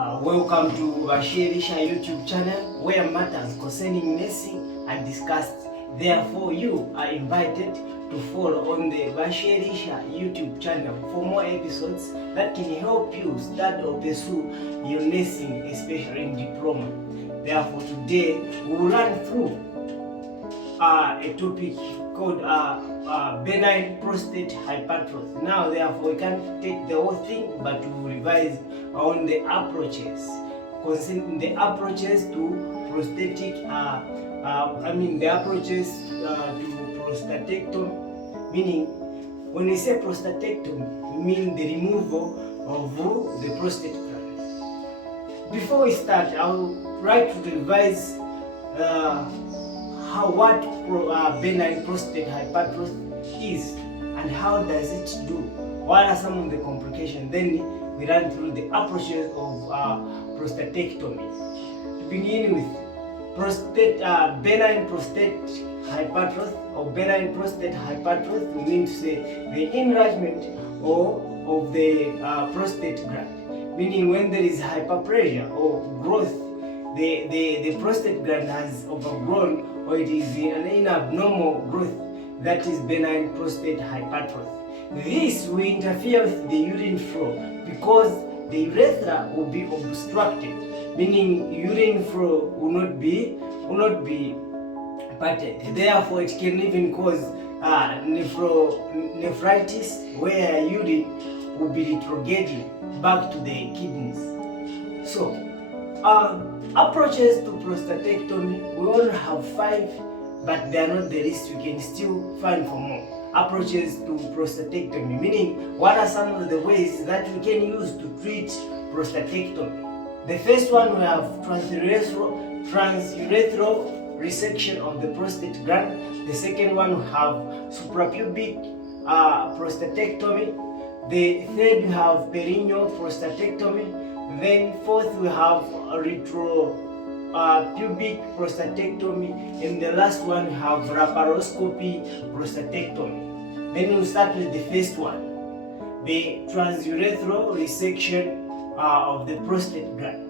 Welcome to Vashirisha YouTube channel, where matters concerning nursing are discussed. Therefore, you are invited to follow on the Vashirisha YouTube channel for more episodes that can help you study or pursue your nursing, especially in diploma. Therefore, today we will run through a topic called benign prostate hypertrophy. Now, therefore, we can't take the whole thing, but we will revise on the approaches, concerning the approaches to prostatic, the approaches to prostatectomy. Meaning, when we say prostatectomy, we mean the removal of the prostate gland. Before we start, I would like to revise what benign prostate hypertrophy is and how does it do. What are some of the complications? Then we run through the approaches of prostatectomy. To begin with, benign prostate hypertrophy or benign prostate hypertrophy means to say the enlargement of the prostate gland. Meaning when there is hyperplasia or growth, the prostate gland has overgrown or it is an abnormal growth, that is benign prostate hypertrophy. This will interfere with the urine flow because the urethra will be obstructed, meaning urine flow will not be parted. Therefore, it can even cause nephritis, where urine will be retrograding back to the kidneys. So, approaches to prostatectomy, we only have 5, but they are not the least. You can still find for more approaches to prostatectomy, meaning what are some of the ways that we can use to treat prostatectomy. The first one, we have transurethral resection of the prostate gland. The second one, we have suprapubic prostatectomy. The third, we have perineal prostatectomy. Then fourth, we have pubic prostatectomy, and the last one we have laparoscopy prostatectomy. Then we'll start with the first one, the transurethral resection of the prostate gland.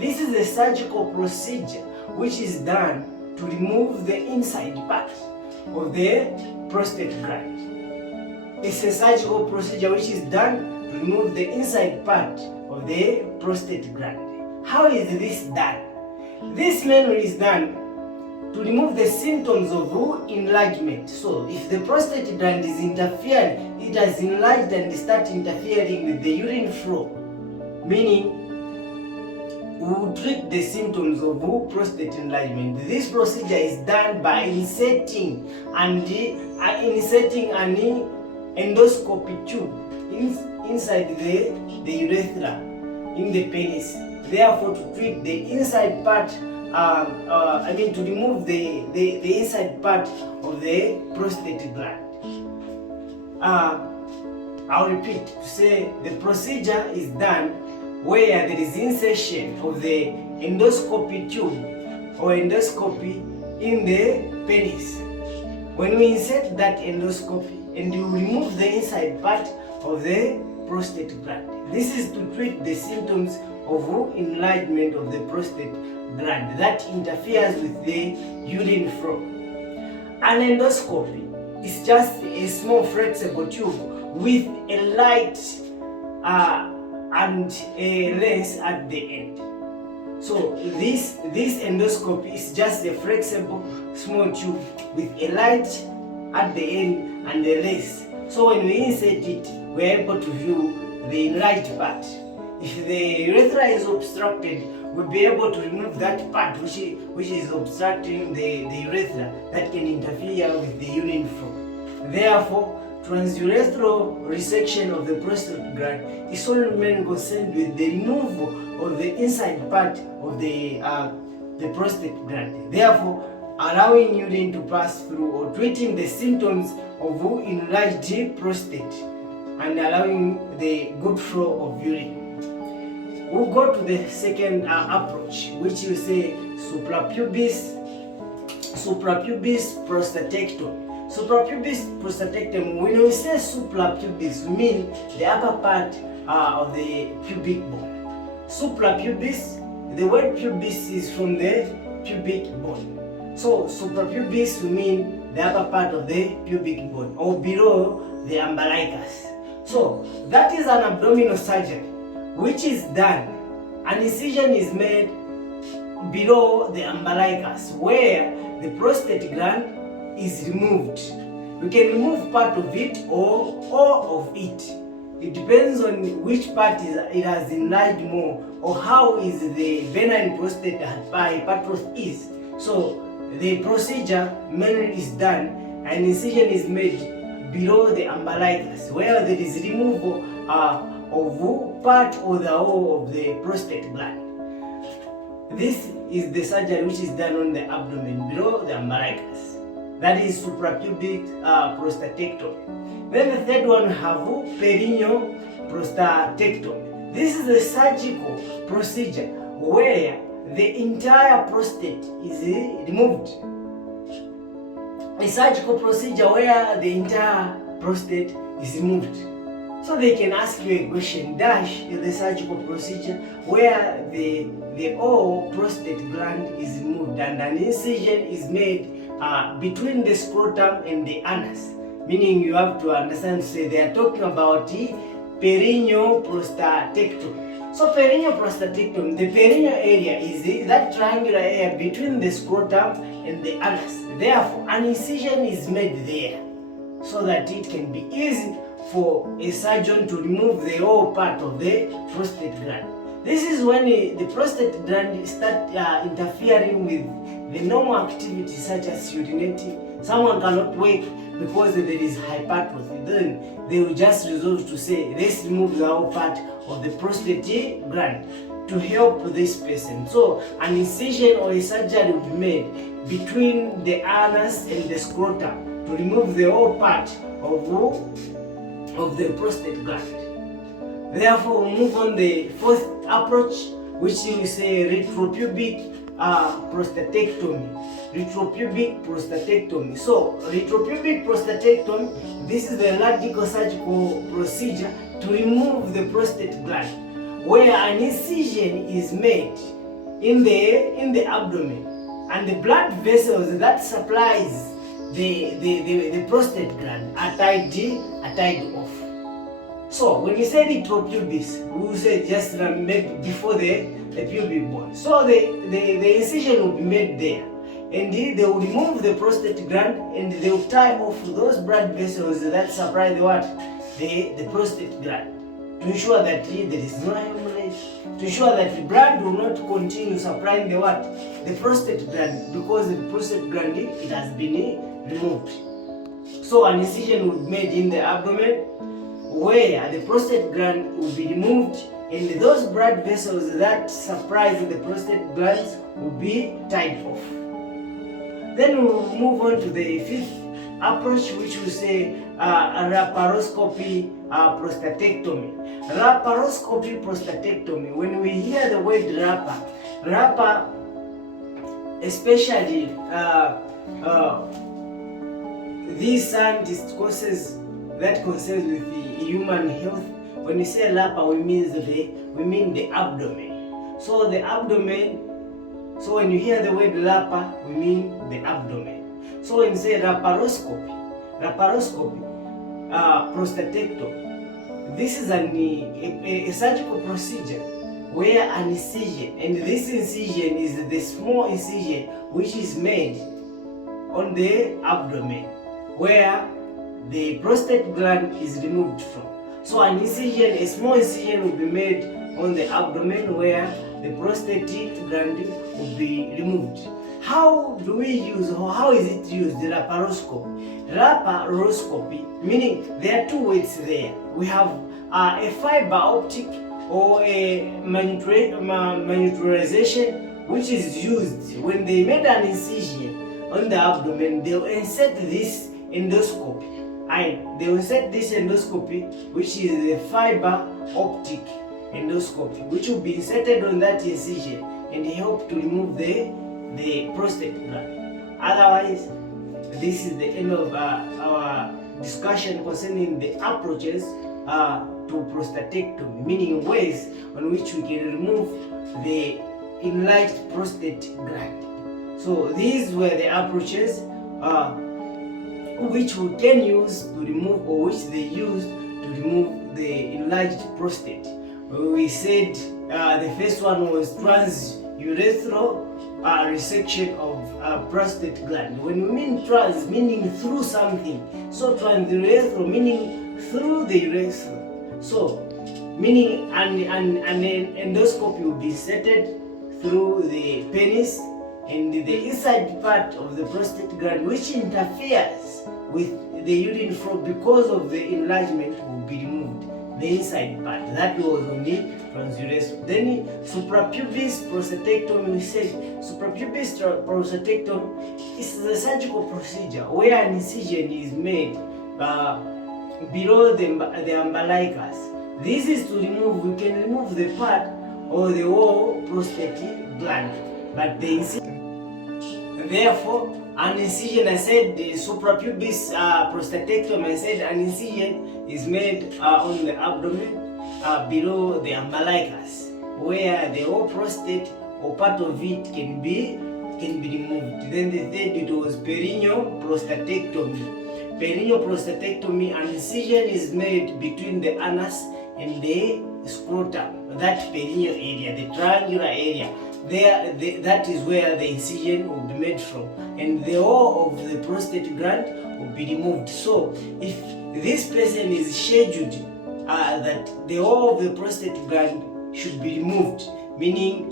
This is a surgical procedure which is done to remove the inside part of the prostate gland. It's a surgical procedure which is done to remove the inside part of the prostate gland. How is this done? This mainly is done to remove the symptoms of enlargement. So if the prostate gland is interfered, it has enlarged and start interfering with the urine flow, meaning we will treat the symptoms of prostate enlargement. This procedure is done by inserting an endoscopy tube inside the urethra in the penis. Therefore, to treat the inside part, to remove the inside part of the prostate gland. I'll repeat to say the procedure is done where there is insertion of the endoscopy tube or endoscopy in the penis. When we insert that endoscopy and you remove the inside part of the prostate gland, this is to treat the symptoms of enlargement of the prostate gland that interferes with the urine flow. An endoscopy is just a small flexible tube with a light and a lens at the end. So this endoscopy is just a flexible small tube with a light at the end and a lens. So when we insert it, we are able to view the enlarged part. If the urethra is obstructed, we'll be able to remove that part which is obstructing the urethra that can interfere with the urine flow. Therefore, transurethral resection of the prostate gland is only mainly concerned with the removal of the inside part of the prostate gland. Therefore, allowing urine to pass through or treating the symptoms of enlarged prostate and allowing the good flow of urine. We'll go to the second approach, which you say suprapubis prostatectomy. Suprapubis prostatectomy, when we say suprapubis, we mean the upper part of the pubic bone. suprapubis. The word pubis is from the pubic bone. So suprapubis will mean the upper part of the pubic bone, or below the umbilicus. So that is an abdominal surgery which is done. An incision is made below the umbilicus where the prostate gland is removed. We can remove part of it or all of it. It depends on which part it has enlarged more, or how is the benign prostate hypertrophy is. So the procedure mainly is done, an incision is made below the umbilicus where there is removal of part or the whole of the prostate gland. This is the surgery which is done on the abdomen below the umbilicus. That is suprapubic prostatectomy. Then the third one have perineal prostatectomy. This is a surgical procedure where the entire prostate is removed. A surgical procedure where the entire prostate is removed. So they can ask you a question, dash is the surgical procedure where the whole prostate gland is removed and an incision is made between the scrotum and the anus. Meaning you have to understand, say they are talking about perineal prostatectomy. So perineal prostatectomy, the perineal area is that triangular area between the scrotum and the anus. Therefore, an incision is made there so that it can be easy for a surgeon to remove the whole part of the prostate gland. This is when the prostate gland starts interfering with the normal activities such as urinating. Someone cannot wake because there is hypertrophy. Then they will just resolve to say, let's remove the whole part of the prostate gland to help this person. So an incision or a surgery will be made between the anus and the scrotum to remove the whole part of the prostate gland. Therefore, we move on the fourth approach, which we say retropubic prostatectomy. Retropubic prostatectomy. So, retropubic prostatectomy, this is the radical surgical procedure to remove the prostate gland, where an incision is made in the abdomen, and the blood vessels that supplies the prostate gland are tied off. So when you say retropubis, we will say just maybe before the pubic bone. So the incision will be made there, and they will remove the prostate gland and they will tie off those blood vessels that supply the prostate gland, to ensure that there is no hemorrhage, to ensure that the blood will not continue supplying the prostate gland, because the prostate gland it has been removed. So an incision will be made in the abdomen where the prostate gland will be removed, and those blood vessels that supply the prostate glands will be tied off. Then we'll move on to the fifth approach, which we say laparoscopy prostatectomy. Laparoscopy prostatectomy. When we hear the word lapa, especially these scientists courses that concerns with the human health, when we say lapa, we mean the abdomen. So the abdomen. So when you hear the word lapa, we mean the abdomen. So when you say laparoscopy prostatectomy, this is a surgical procedure where an incision, and this incision is the small incision which is made on the abdomen where the prostate gland is removed from. So an incision, a small incision will be made on the abdomen where the prostate gland will be removed. How do we use, or how is it used, the laparoscopy? Laparoscopy, meaning there are two ways there. We have a fiber optic or a miniaturization, which is used when they made an incision on the abdomen. They'll insert this endoscope. They will insert this endoscopy, which is the fiber optic endoscopy, which will be inserted on that incision and help to remove the prostate gland. Otherwise, this is the end of our discussion concerning the approaches to prostatectomy, meaning ways on which we can remove the enlarged prostate gland. So these were the approaches which we can use to remove, or which they used to remove the enlarged prostate. We said the first one was transurethral resection of prostate gland. When we mean trans, meaning through something, so transurethral meaning through the urethra. So meaning an endoscopy will be inserted through the penis and the inside part of the prostate gland, which interferes with the urine flow because of the enlargement, will be removed. The inside part, that was only transurethral. Then suprapubis prostatectomy, we said suprapubis prostatectomy is the surgical procedure where an incision is made below the umbilicus. This is to remove, we can remove the part or the whole prostate gland, but the incision, therefore an incision, I said the suprapubis prostatectomy, I said an incision is made on the abdomen below the umbilicus, where the whole prostate or part of it can be removed. Then the third, it was perineal prostatectomy. Perineal prostatectomy, an incision is made between the anus and the scrotum, that perineal area, the triangular area. That is where the incision will be made from, and the whole of the prostate gland will be removed. So if this person is scheduled that the whole of the prostate gland should be removed, meaning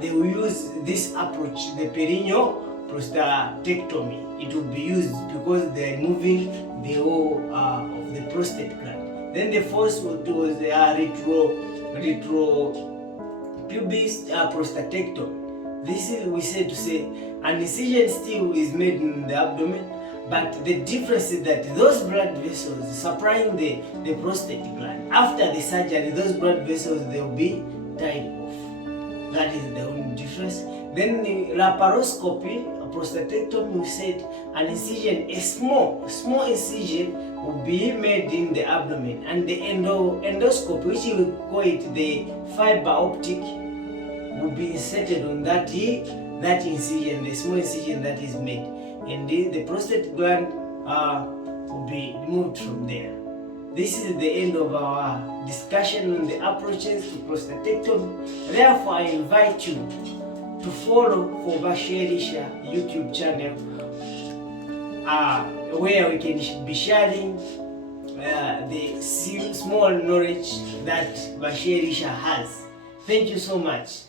they will use this approach, the perineal prostatectomy. It will be used because they are removing the whole of the prostate gland. Then the first was the pubis prostatectomy. This is, we said to say, an incision still is made in the abdomen, but the difference is that those blood vessels supplying the prostate gland, after the surgery, those blood vessels, they will be tied off. That is the only difference. Then the laparoscopy prostatectomy, we said an incision, a small incision will be made in the abdomen, and the endoscope, which we call it the fiber optic, will be inserted on that incision, the small incision that is made, and the prostate gland will be removed from there. This is the end of our discussion on the approaches to prostatectomy. Therefore, I invite you to follow for Basherisha YouTube channel, where we can be sharing the small knowledge that Basherisha has. Thank you so much.